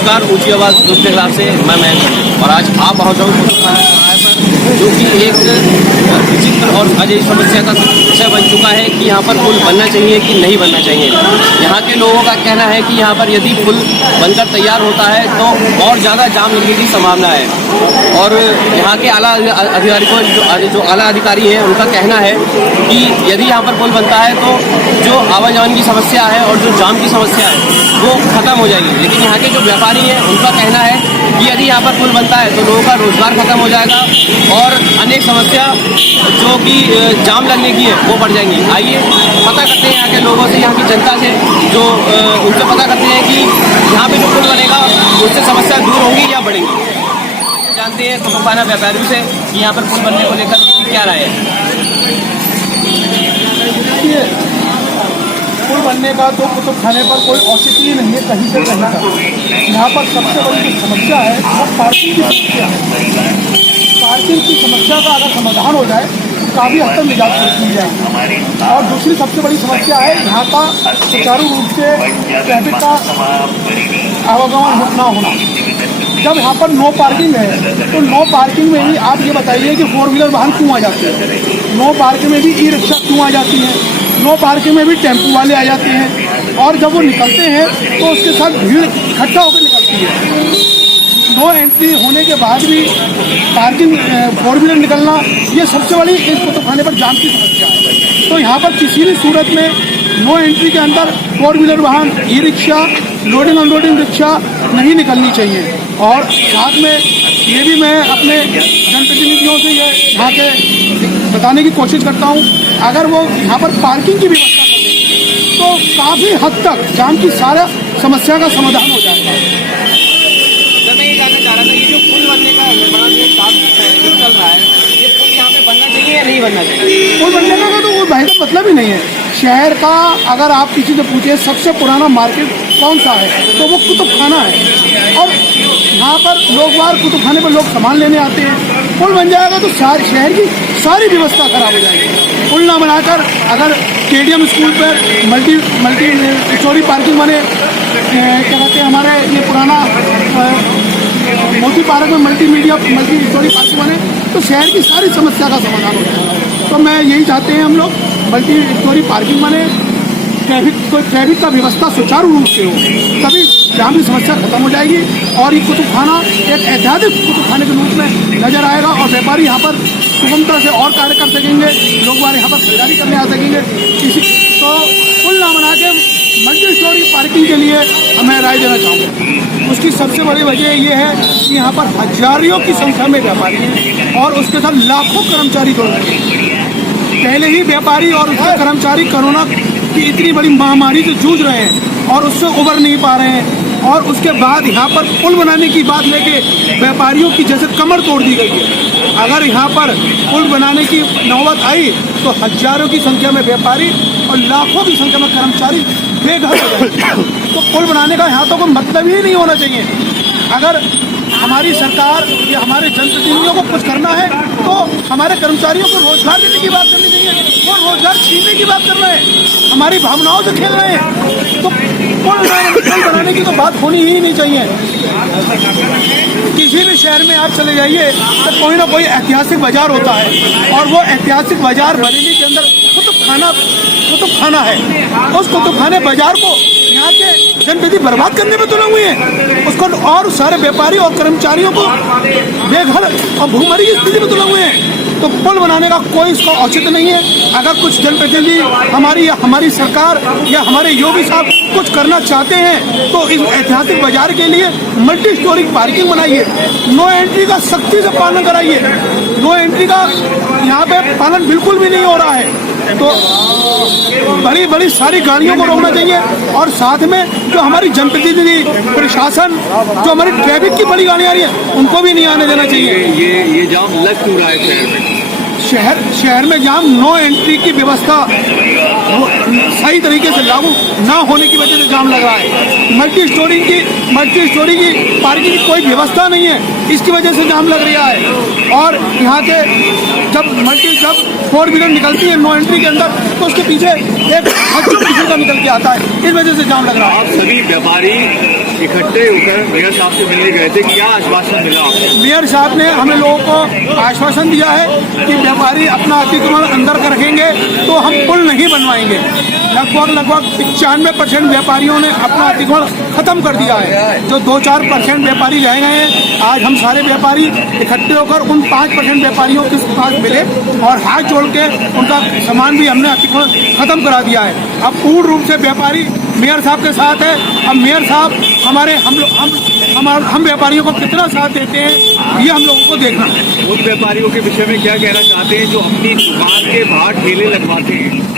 नमस्कार। ऊंची आवाज़ ग्रुप के खिलाफ से मैं और आज आप पहुँचा हूँ कुतुब खाना पर, जो कि एक विचित्र और अजय समस्या का विषय बन चुका है कि यहाँ पर पुल बनना चाहिए कि नहीं बनना चाहिए। यहाँ के लोगों का कहना है कि यहाँ पर यदि पुल बनकर तैयार होता है तो और ज़्यादा जाम लगने की संभावना है। और यहाँ के आला अधिकारी को जो आला अधिकारी हैं उनका कहना है कि यदि यहाँ पर पुल बनता है तो जो आवाजाही की समस्या है और जो जाम की समस्या है वो ख़त्म हो जाएगी। लेकिन यहाँ के जो व्यापारी हैं उनका कहना है कि यदि यहाँ पर पुल बनता है तो लोगों का रोजगार खत्म हो जाएगा और अनेक समस्या जो कि जाम लगने की है वो बढ़ जाएंगी। आइए पता करते हैं यहाँ के लोगों से, यहाँ की जनता से, जो उनसे पता करते हैं कि यहाँ पे जो पुल बनेगा उससे समस्या दूर होंगी या बढ़ेंगी। जानते हैं कुतुब खाना व्यापारियों से कि यहाँ पर पुल बनने को लेकर क्या राय है। पुल बनने का तो कुतुब खाने पर कोई औचित्य ही नहीं है कहीं से कहीं तक। यहाँ पर सबसे बड़ी जो समस्या है वो पार्किंग की समस्या है। पार्किंग की समस्या का अगर समाधान हो जाए तो काफ़ी हद तक निजात मिल जाएगी। और दूसरी सबसे बड़ी समस्या है यहाँ का सुचारू रूप से ट्रैफिक का आवागमन ना होना। जब यहाँ पर नो पार्किंग है तो नो पार्किंग में ही आप ये बताइए कि 4 व्हीलर वाहन क्यों आ जाते हैं, नो पार्किंग में भी ई रिक्शा क्यों आ जाती हैं, नो पार्किंग में भी टेम्पो वाले आ जाते हैं। और जब वो निकलते हैं तो उसके साथ भीड़ इकट्ठा होकर निकलती है। नो एंट्री होने के बाद भी पार्किंग 4 व्हीलर निकलना, ये सबसे बड़ी इस कुतुब खाने पर जाम की समस्या है। तो यहाँ पर किसी भी सूरत में नो एंट्री के अंदर 4 व्हीलर वाहन, e rickshaw, loading unloading rickshaw नहीं निकलनी चाहिए। और साथ में ये भी मैं अपने जनप्रतिनिधियों से यहाँ के बताने की कोशिश करता हूँ, अगर वो यहाँ पर पार्किंग की व्यवस्था कर दें तो काफ़ी हद तक जाम की सारा समस्या का समाधान हो जाएगा। मैं ये जानना चाह रहा था, ये जो पुल बनने का निर्माण जो काम चल रहा है, ये पुल यहाँ पे बनना चाहिए या नहीं बनना चाहिए? पुल बनने का तो वो भाई का मतलब ही नहीं है। शहर का अगर आप किसी से पूछे सबसे पुराना मार्केट कौन सा है तो वो कुतुब खाना है। और यहाँ पर लोग बाहर कुतुब खाने पर लोग सामान लेने आते हैं। पुल बन जाएगा तो शहर की सारी व्यवस्था खराब हो जाएगी। पुल ना बनाकर अगर केडीएम स्कूल पर मल्टी स्टोरी पार्किंग बने, क्या कहते हैं हमारे ये पुराना मोती पार्क में मल्टी स्टोरी पार्किंग बने तो शहर की सारी समस्या का समाधान हो जाएगा। तो मैं यही चाहते हैं हम लोग मल्टी स्टोरी पार्किंग बने, ट्रैफिक का व्यवस्था सुचारू रूप से हो, तभी जाम की समस्या खत्म हो जाएगी। और ये कुतुब खाना एक ऐतिहासिक कुतुब खाने के रूप में नजर आएगा और व्यापारी यहाँ पर सुगमता से और कार्य कर सकेंगे, लोग यहाँ पर खरीदारी करने आ सकेंगे। इसी तो पुल ना बना के मल्टी स्टोरी पार्किंग के लिए मैं राय देना चाहूँगा। उसकी सबसे बड़ी वजह ये है कि यहाँ पर हजारों की संख्या में व्यापारी हैं और उसके साथ लाखों कर्मचारी जुड़ रहे हैं। पहले ही व्यापारी और उसके कर्मचारी कोरोना की इतनी बड़ी महामारी से जूझ रहे हैं और उससे उबर नहीं पा रहे हैं। और उसके बाद यहाँ पर पुल बनाने की बात लेके व्यापारियों की जैसे कमर तोड़ दी गई है। अगर यहाँ पर पुल बनाने की नौबत आई तो हजारों की संख्या में व्यापारी और लाखों की संख्या में कर्मचारी बेघर हो जाएंगे। तो पुल बनाने का यहाँ तो कोई मतलब ही नहीं होना चाहिए। अगर हमारी सरकार या हमारे जनप्रतिनिधियों को कुछ करना है तो हमारे कर्मचारियों को रोजगार देने की बात करनी चाहिए। वो रोजगार छीनने की बात कर रहे हैं, हमारी भावनाओं से खेल रहे हैं। तो पुल बनाने की तो बात होनी ही नहीं चाहिए। किसी भी शहर में आप चले जाइए तो कोई ना कोई ऐतिहासिक बाजार होता है और वो ऐतिहासिक बाजार बरेली के अंदर कुतुब खाना है। उस कुतुब खाने बाजार को यहाँ के जनप्रतिनिधि बर्बाद करने में तुले हुए हैं। उसको और सारे व्यापारी और कर्मचारियों को बेघर और भूखमरी की स्थिति में तुले हुए हैं। तो पुल बनाने का कोई इसका औचित्य नहीं है। अगर कुछ जनप्रतिनिधि हमारी सरकार या हमारे योगी साहब कुछ करना चाहते हैं तो इस ऐतिहासिक बाजार के लिए मल्टी स्टोरी पार्किंग बनाइए, नो एंट्री का सख्ती से पालन कराइए। नो एंट्री का यहाँ पे पालन बिल्कुल भी नहीं हो रहा है। तो बड़ी बड़ी सारी गाड़ियों को रोकना चाहिए और साथ में जो हमारी जनप्रतिनिधि, प्रशासन, जो हमारी ट्रैफिक की बड़ी गाड़ियाँ आ रही है उनको भी नहीं आने देना चाहिए। ये जाम लग क्यों रहा है शहर में जाम नो एंट्री की व्यवस्था सही तरीके से लागू ना होने की वजह से जाम लग रहा है। मल्टी स्टोरी की पार्किंग की कोई व्यवस्था नहीं है, इसकी वजह से जाम लग रहा है। और यहाँ के जब 4 व्हीलर निकलती है नो एंट्री के अंदर तो उसके पीछे एक किसी का निकल के आता है, इस वजह से जाम लग रहा है। आप सभी व्यापारी इकट्ठे होकर मेयर साहब से मिलने गए थे, क्या आश्वासन मिला आपको? मेयर साहब ने हमें लोगों को आश्वासन दिया है कि व्यापारी अपना अतिक्रमण अंदर कर रखेंगे तो हम पुल नहीं बनवाएंगे। लगभग 95% व्यापारियों ने अपना अतिक्रमण खत्म कर दिया है। जो 2-4% व्यापारी रह गए हैं, आज हम सारे व्यापारी इकट्ठे होकर उन 5% व्यापारियों के पास मिले और हाथ जोड़ के उनका सामान भी हमने अतिक्रमण खत्म करा दिया है। अब पूर्ण रूप से व्यापारी मेयर साहब के साथ है। अब मेयर साहब हमारे हम व्यापारियों को कितना साथ देते हैं ये हम लोगों को देखना है। उन व्यापारियों के विषय में क्या कहना चाहते हैं जो अपनी दुकान के बाहर ठेले लगवाते हैं?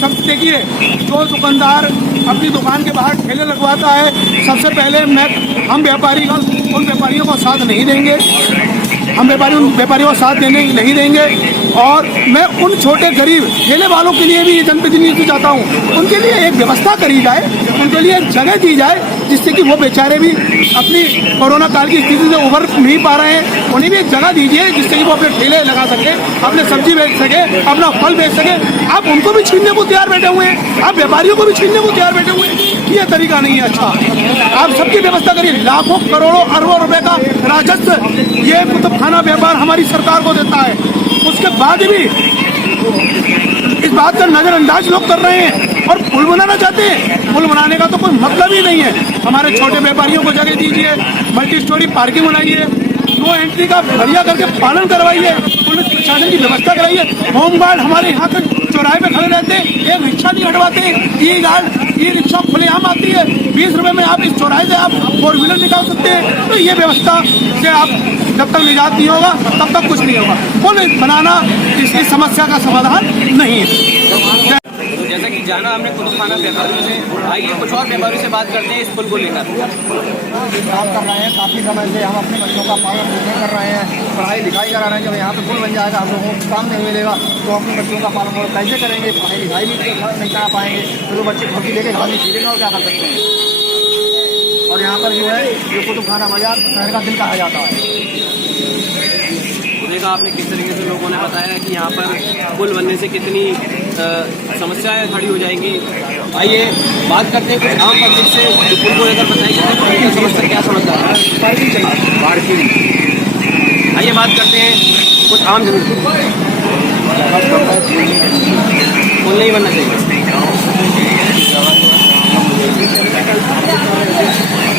सब देखिए, जो दुकानदार अपनी दुकान के बाहर ठेले लगवाता है, सबसे पहले हम व्यापारी उन व्यापारियों को साथ नहीं देंगे। हम उन व्यापारियों को साथ नहीं देंगे। और मैं उन छोटे गरीब ठेले वालों के लिए भी ये जनप्रतिनिधि चाहता हूँ, उनके लिए एक व्यवस्था करी जाए, उनके लिए एक जगह दी जाए जिससे कि वो बेचारे भी अपनी कोरोना काल की स्थिति से उभर नहीं पा रहे हैं। उन्हें भी एक जगह दीजिए जिससे कि वो अपने ठेले लगा सके, अपने सब्जी बेच सके, अपना फल बेच सके। आप उनको भी छीनने को तैयार बैठे हुए हैं, आप व्यापारियों को भी छीनने को तैयार बैठे हुए हैं। ये तरीका नहीं है अच्छा। आप सबकी व्यवस्था करिए। लाखों करोड़ों अरबों रुपए का राजस्व ये कुतुब खाना व्यापार हमारी सरकार को देता है। उसके बाद भी इस बात का नजरअंदाज लोग कर रहे हैं और पुल बनाना चाहते हैं। पुल बनाने का तो कोई मतलब ही नहीं है। हमारे छोटे व्यापारियों को जगह दीजिए, मल्टी स्टोरी पार्किंग बनाइए, नो एंट्री का बढ़िया करके पालन करवाइए, पुलिस प्रशासन की व्यवस्था कराइए। होमगार्ड हमारे यहाँ पे चौराहे पे खड़े रहते हैं, एक रिक्शा नहीं हटवाते। ई रिक्शा खुलेआम आती है, 20 रुपए में आप इस चौराहे से आप 4 व्हीलर निकाल सकते हैं। तो ये व्यवस्था से आप जब तक निजात नहीं होगा तब तक कुछ नहीं होगा। पुल बनाना इसकी समस्या का समाधान नहीं है। जैसा कि जाना हमने कुतुब खाना व्यापारियों से, आइए कुछ और व्यापारियों से बात करते हैं इस पुल को लेकर। काम कर रहे हैं काफ़ी समय से, हम अपने बच्चों का पालन पोषण कर रहे हैं, पढ़ाई लिखाई करा रहे हैं। जब यहाँ पे पुल बन जाएगा, हम लोगों को काम नहीं मिलेगा तो अपने बच्चों का पालन पोषण कैसे करेंगे? पढ़ाई लिखाई भी नहीं करा पाएंगे तो बच्चे छुट्टी लेके घर में फिरेंगे और क्या कर सकते हैं। और यहाँ पर जो है ये कुतुब खाना बाजार शहर का दिल कहा जाता है। देखा आपने किस तरीके से लोगों ने बताया कि यहाँ पर पुल बनने से कितनी समस्याएं खड़ी हो जाएंगी। आइए बात करते हैं कुछ आम पब्लिक से जो पुल को लेकर बताइए कि समस्या क्या समझता है। पार्किंग चाहिए, पार्किंग। आइए बात करते हैं कुछ आम जन पुल नहीं बनना चाहिए।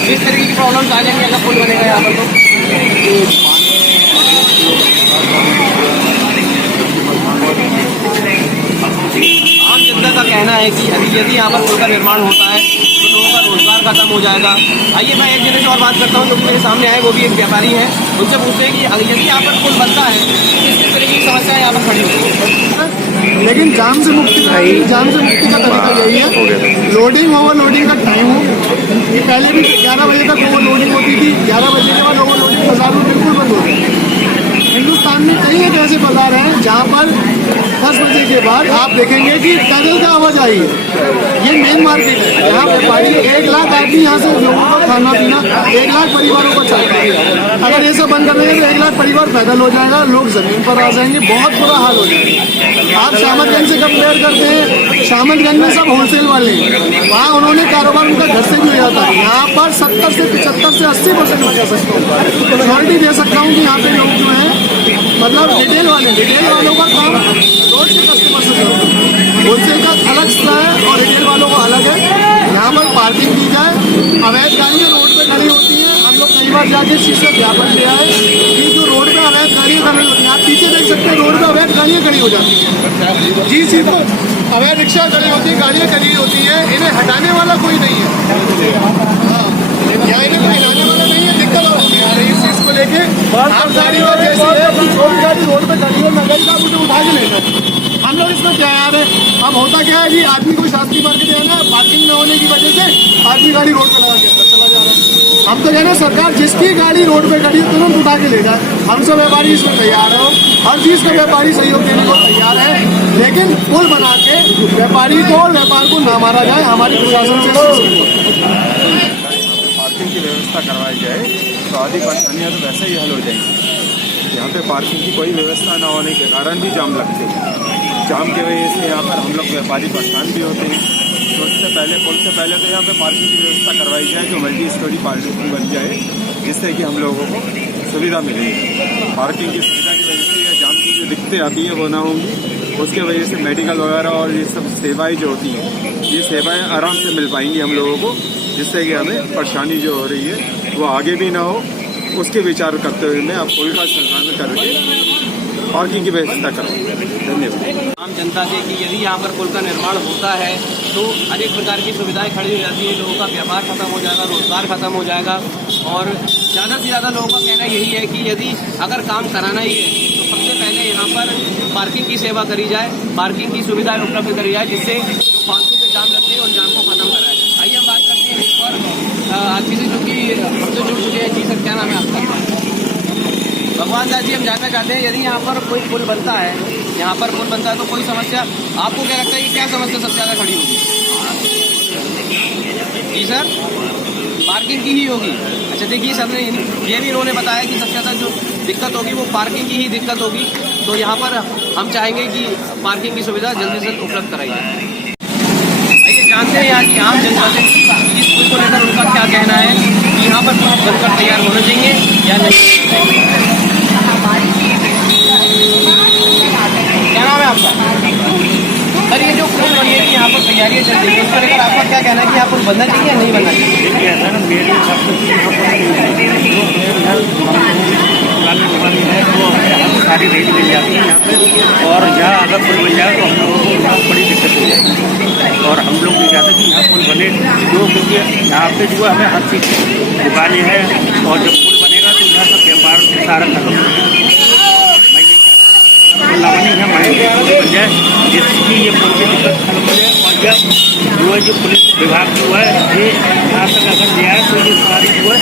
किस तरीके की प्रॉब्लम्स आ जाएंगी अगर पुल बनेगा यहाँ पर? तो आम जनता का कहना है कि यदि यहाँ पर पुल का निर्माण होता है तो लोगों का रोजगार खत्म हो जाएगा। आइए मैं एक जने से और बात करता हूँ जो कि मेरे सामने आए, वो भी एक व्यापारी है। उनसे पूछते हैं कि यदि यहाँ पर पुल बनता है तो किस तरह की समस्या यहाँ पर खड़ी होती है। लेकिन जाम से मुक्ति का तरीका यही है, लोडिंग ओवरलोडिंग का टाइम हो। ये पहले भी 11 बजे तक ओवरलोडिंग होती थी, 11 बजे के बाद ओवरलोडिंग बाजार में बिल्कुल बंद होती है। हिंदुस्तान में कई एक ऐसे बाजार हैं जहाँ पर 10 बजे के बाद आप देखेंगे कि पैदल का आवाजाही है। ये मेन मार्केट है जहाँ व्यापारी 1 लाख आदमी यहाँ से लोगों का खाना पीना 1 लाख परिवारों को चलता है। अगर ये सब बंद कर देंगे तो 1 लाख परिवार पैदल हो जाएगा, लोग जमीन पर आ जाएंगे, बहुत बुरा हाल हो जाएगा। आप शामतगंज से कंपेयर करते हैं, शामतगंज में सब होलसेल वाले हैं, वहाँ उन्होंने कारोबार उनका घर से भी हो जाता है। यहाँ पर 70 से 75 से 80% मैं कह सकता हूँ, श्योरिटी दे सकता हूँ कि यहाँ पे लोग जो है मतलब रिटेल वालों का काम रोड के कस्टमर से करते हैं। होलसेल का अलग स्तर है और रिटेल वालों को अलग है। यहाँ पर पार्किंग दी जाए, अवैध गाड़ियाँ रोड पे खड़ी होती हैं। हम लोग कई बार जाके इस चीज़ का ज्ञापन ले आए कि जो रोड पे अवैध गाड़ियाँ खड़ी होती हैं, आप पीछे देख सकते हैं रोड पे अवैध गाड़ियाँ खड़ी हो जाती हैं। जी सिर्फ अवैध रिक्शा खड़ी होती है, गाड़ियाँ खड़ी होती हैं, इन्हें हटाने वाला कोई नहीं है। हाँ, यहाँ इन्हें हटाने वाला नहीं है, दिक्कत होती है इस चीज़ को लेके। आप गाड़ी और जैसी है कि छोटी गाड़ी रोड पे खड़ी हो, नगरी का उसे उठा के ले जाए। हम लोग इसमें क्या यार है, अब होता क्या है कि आदमी को शास्त्री मार्केट है ना, पार्किंग न होने की वजह से आदमी गाड़ी रोड पर लगा के अंदर चला जा रहा है। हम तो कहना सरकार जिसकी गाड़ी रोड पे खड़ी तुरंत उठा के ले जाए। हम सब व्यापारी इसमें तैयार हो, हर चीज़ का व्यापारी सहयोग देने को तैयार है, लेकिन पुल बना के व्यापारी को और व्यापार को ना मारा जाए। हमारी प्रशासन से पार्किंग की व्यवस्था करवाई जाए तो आधी परेशानियाँ तो वैसे ही हल हो जाएंगी। यहाँ पे पार्किंग की कोई व्यवस्था ना होने के कारण भी जाम लगते हैं। जाम की वजह से यहाँ पर हम लोग व्यापारी परेशान भी होते हैं। तो से पहले तो यहाँ पे पार्किंग की व्यवस्था करवाई जाए, जो मल्टी स्टोरी पार्किंग बन जाए, जिससे कि हम लोगों को सुविधा मिलेगी। पार्किंग की सुविधा की वजह से या जाम की जो दिक्कतें आती हैं वो ना होंगी, उसके वजह से मेडिकल वगैरह और ये सब सेवाएं जो होती हैं, ये सेवाएं आराम से मिल पाएंगी हम लोगों को, जिससे कि हमें परेशानी जो हो रही है वो आगे भी ना हो। उसके विचार करते हुए मैं आप पुल का संचालन करके पार्किंग की व्यवस्था करूँ। धन्यवाद। आम जनता से कि यदि यहाँ पर पुल का निर्माण होता है तो अनेक प्रकार की सुविधाएं खड़ी हो जाती है, लोगों का व्यापार खत्म हो जाएगा, रोजगार खत्म हो जाएगा। और ज़्यादा से ज़्यादा लोगों का कहना यही है कि यदि अगर काम कराना ही है तो सबसे पहले यहाँ पर पार्किंग की सेवा करी जाए, पार्किंग की सुविधाएं उपलब्ध करी जाए, जिससे जो फालतू के जाम लगते हैं उन जाम को खत्म कराया जाए। आइए हम बात करते हैं इस पर आदमी से जो कि हमसे जुड़ चुके हैं। जी सर, क्या नाम है आपका? भगवान दास जी, हम जानना चाहते हैं यदि यहाँ पर कोई पुल बनता है, यहाँ पर पुल बनता है तो कोई समस्या आपको क्या लगता है कि क्या समस्या सबसे ज़्यादा खड़ी होगी? जी सर, पार्किंग की ही होगी। अच्छा देखिए सर, ने ये भी इन्होंने बताया कि सबसे ज़्यादा जो दिक्कत होगी वो पार्किंग की ही दिक्कत होगी। तो यहाँ पर हम चाहेंगे कि पार्किंग की सुविधा जल्दी से जल्द उपलब्ध कराई जाए। आइए जानते हैं यहाँ की आम जनता से इस पुल को लेकर उनका क्या कहना है कि यहाँ पर पुल बनकर तैयार होना चाहिए या नहीं। क्या नाम है आपका? सर, ये जो पुल बनने की यहाँ पर तैयारियाँ चल रही है उसको लेकर आपका क्या कहना है कि यहाँ पुल बनना चाहिए या नहीं बनना चाहिए? देखिए ऐसा ना, मेरे हिसाब से सारी रेट मिल जाती है यहाँ पे, और यहाँ अगर पुल बन जाए तो हम लोगों को बहुत बड़ी दिक्कत हो जाएगी। और हम लोग नहीं चाहते कि यहाँ पुल बने, क्योंकि यहाँ पे जो हमें हर चीज़ की दुकानें हैं, और जब पुल बनेगा तो यहाँ सब व्यापार सारा खत्म हो जाएगा। लावनी है हमारे बन जाए, जिसकी ये पुल की दिक्कत खत्म हो जाए। और जब जो है जो पुलिस विभाग जो है ये यहाँ तक अगर जाए तो ये सारी जो है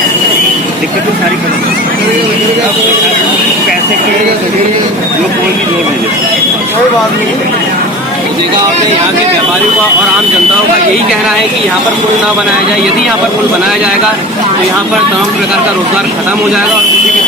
दिक्कतें सारी खत्म हो जाए। पैसे के जो कोई भी जोड़ नहीं देता। देखा आपने यहाँ के व्यापारियों का और आम जनताओं का यही कहना है कि यहाँ पर पुल ना बनाया जाए। यदि यहाँ पर पुल बनाया जाएगा तो यहाँ पर तमाम प्रकार का रोजगार खत्म हो जाएगा और किसी भी